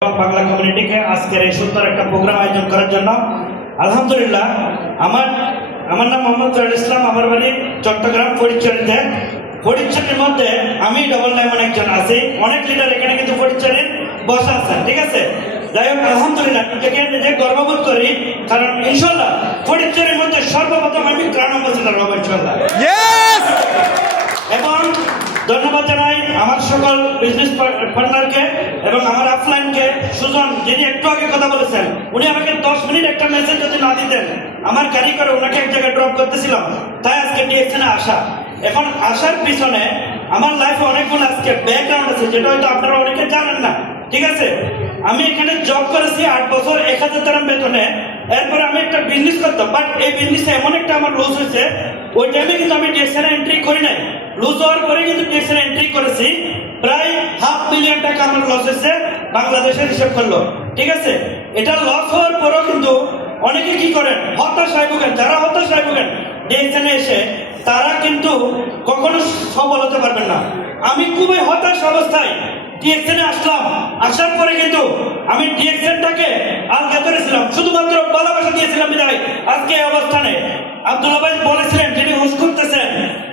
বাংলা কমিউনিটিকে আজকের এই সুন্দর একটা প্রোগ্রাম আয়োজন করার জন্য আলহামদুলিল্লাহ। আমার নাম মোহাম্মদ জহিরুল ইসলাম, আমার বাড়ি চট্টগ্রাম ফটিকছড়িতে। ফটিকছড়ির মধ্যে আমি ডবল ডায়মন্ড একজন আছি, অনেক লিডার এখানে কিন্তু ফটিকছড়ির বসা আছেন, ঠিক আছে। যাই হোক আলহামদুলিল্লাহ নিজে গর্ববোধ করি, কারণ ইনশাল্লাহ ফটিকছড়ির মধ্যে সর্বপ্রথম আমি গ্রাম অ্যাম্বাসেডর হবো ইনশাল্লাহ। এবং ধন্যবাদ জানাই আমার সকল বিজনেস পার্টনারকে এবং আমার অফলাইনকে। সুজন যিনি একটু আগে কথা বলেছেন, উনি আমাকে 10 মিনিট একটা মেসেজ যদি না দিতেন, আমার গাড়ি করে ওনাকে এক জায়গায় ড্রপ করতেছিলাম, তাই আজকে ডিএক্সএনে আসা। এখন আসার পিছনে আমার লাইফে অনেকগুলো আজকে ব্যাকগ্রাউন্ড আছে, যেটা হয়তো আপনারা অনেকে জানেন না, ঠিক আছে। আমি এখানে জব করেছি 8 বছর 1000 টাকা বেতনে। এরপরে আমি একটা বিজনেস করতাম, বাট এই বিজনেসে এমন একটা আমার লস হয়েছে, ওই টাইমে কিন্তু আমি ডিএক্সএনে এন্ট্রি করি নাই। লস হওয়ার পরে কিন্তু ডিএক্সএনে এন্ট্রি করেছি, প্রায় $500,000 টাকা আমার লস হয়েছে বাংলাদেশের হিসাব করলো, ঠিক আছে। এটা লস হওয়ার পরেও কিন্তু অনেকে কি করেন, হতাশায় ভোগেন। যারা হতাশায় ভোগেন ডিএক্সএনে এসে, তারা কিন্তু কখনো সফল হতে পারবেন না। আমি খুবই হতাশ অবস্থায় ডিএক্সএনে আসলাম। আসার পরে কিন্তু আমি ডিএক্সএনটাকে আলগা করেছিলাম, শুধুমাত্র ভালোবাসা দিয়েছিলাম বিদায় আজকে এই অবস্থানে। আব্দুল্লাহ ভাই বলেছিলেন, যিনি হোস্ট করতেছেন,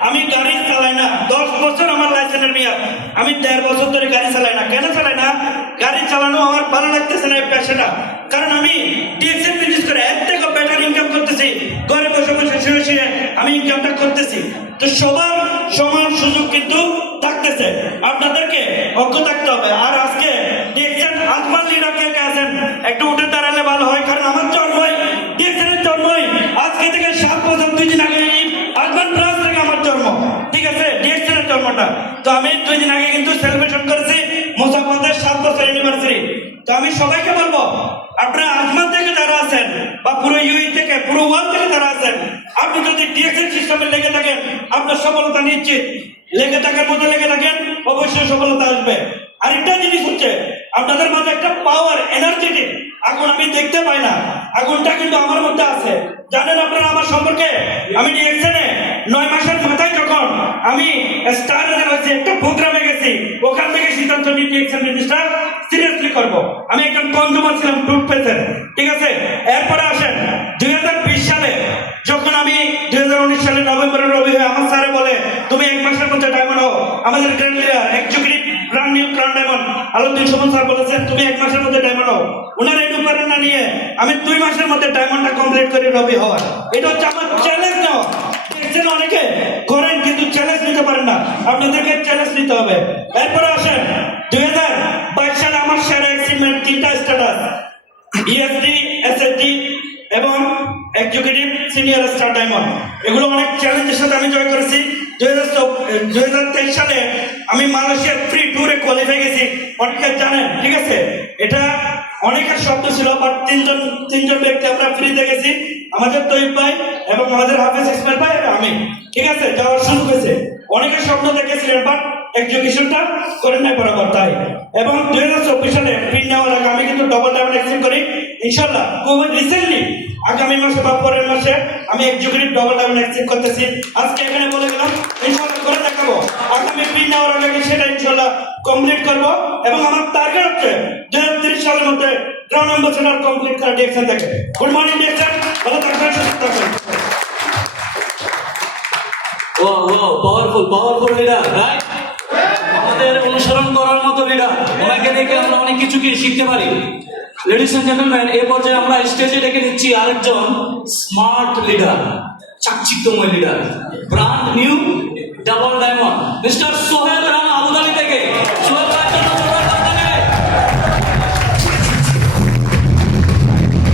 আমি গাড়ি চালাই না। 10 বছর আমার লাইসেন্সের মেয়াদ, আমি 1.5 বছর ধরে গাড়ি চালাই না। কেন চালাই না? গাড়ি চালানো আমার ভালো লাগতেছে না এই পেশাটা, কারণ আমি ডিএক্সএন বিজনেস করে এর থেকে বেটার ইনকাম করতেছি। ঘরে বসে বসে শুয়ে শুয়ে আমি ইনকামটা করতেছি। তো সবার সমান সুযোগ কিন্তু থাকতেছে, আপনাদেরকে অজ্ঞ থাকতে হবে। আর আজকে ডিএক্সএন আজমান লিডার কে আছেন, একটু উঠে দাঁড়ালে ভালো হয়, কারণ আমার জন্মই ডিএক্সএনের জন্মই আজকে থেকে 7 বছর 2 দিন আগে আজমান প্লাস থেকে আমার জন্ম, ঠিক আছে, ডিএক্সএনের জন্মটা। তো আমি 2 দিন আগে কিন্তু সেলিব্রেশন করেছি মুসাফাদের 7 বছর অ্যানিভার্সারি। তো আমি সবাইকে বলবো, আপনারা আজমান থেকে যারা আছেন বা পুরো ইউই থেকে পুরো ওয়ার্ল্ড থেকে যারা আছেন, আপনি যদি ডিএক্সএন সিস্টেমে লেগে থাকেন, আপনার সফলতা নিশ্চিত। লেগে থাকার মতো লেগে থাকেন, অবশ্যই সফলতা আসবে। আরেকটা জিনিস হচ্ছে, আপনাদের মাঝে একটা পাওয়ার, এনার্জেটিক আগুন আমি দেখতে পাই না, আগুনটা কিন্তু আমার মধ্যে আছে। জানেন আপনারা আমার সম্পর্কে, আমি ডিএক্সএনে 9 মাসের মাথায় যখন আমি স্টার একটা প্রোগ্রামে গেছি, ওখান থেকে সিদ্ধান্ত নিয়ে ডিএক্সএন বিজনেসটা সিরিয়াসলি করব। আমি একজন কনজিউমার ছিলাম টুথপেস্টের, ঠিক আছে। এরপরে আসেন 2020 সালে, যখন আমি 2019 সালে নভেম্বরের রবি হয়ে আমার স্যারে বলে, তুমি 1 মাসের মধ্যে ডায়মন্ড হও। আমাদের grand leader executive brand new crown diamond Alamdin Suman sir বলেছেন, তুমি 1 মাসের মধ্যে ডায়মন্ড হও। ওনার এই প্রেরণা নিয়ে আমি 2 মাসের মধ্যে ডায়মন্ডটা কমপ্লিট করি রবি হওয়ার। এটা হচ্ছে আমার চ্যালেঞ্জ নেওয়া। দেখছেন অনেকে করেন কিন্তু চ্যালেঞ্জ নিতে পারেন না, আপনাদেরকে চ্যালেঞ্জ নিতে হবে। এরপরে আসেন 2022 সালে আমার সেরা অ্যাচিভমেন্ট 3টা স্ট্যাটাস, ইএসডি, এসএসডি এবং এক্সিকিউটিভ সিনিয়র স্টার ডায়মন্ড। এগুলো অনেক চ্যালেঞ্জের সাথে আমি জয় করেছি। 2023 সালে আমি মালয়েশিয়ার ফ্রি ট্যুরে কোয়ালিফাই গেছি, অনেকে জানেন, ঠিক আছে। এটা অনেকের স্বপ্ন ছিল, বাট তিনজন ব্যক্তি আমরা ফ্রিতে গেছি, আমাদের তৈব ভাই এবং আমাদের হাফেজ ইসমাইল ভাই এবং আমি, ঠিক আছে। যাওয়ার সুযোগ হয়েছে, অনেকের স্বপ্ন দেখেছিলেন, বাট এক্সিকিউশনটা করেন নাই বরাবর, তাই। এবং 2024 সালে ফ্রি নেওয়ার আগে আমি কিন্তু ডবল ডায়মন্ড এক্সচেঞ্জ করি ইনশাল্লাহ। খুব রিসেন্টলি আগামী মাসে বা পরের মাসে আমি এক্সিকিউটিভ ডবল ডায়মন্ড এক্সচেঞ্জ করতেছি। আজকে এখানে বলে গেলাম, ইনশাল্লাহ করে দেখাবো। আগামী ফ্রি নেওয়ার আগে সেটা ইনশাল্লাহ কমপ্লিট করবো। এবং আমার টার্গেট হচ্ছে 2030 সালের মধ্যে গ্রাউন্ড অ্যাম্বাসেডর কমপ্লিট করা ডিএক্সএন থেকে। গুড মর্নিং ডিএক্সএন, ভালো থাকবেন, সুস্থ থাকবেন। Wow, powerful leader, right? আমাদের অনুসরণ করার মতো লিডার, ওনাকে দেখে আমরা অনেক কিছু কি শিখতে পারি। লেডিস এন্ড জেন্টলম্যান, এই পর্যায়ে আমরা স্টেজে ডেকে নিচ্ছি আরেকজন স্মার্ট লিডার, চাকচিক্যময় leader, brand new double diamond, mister Sohel.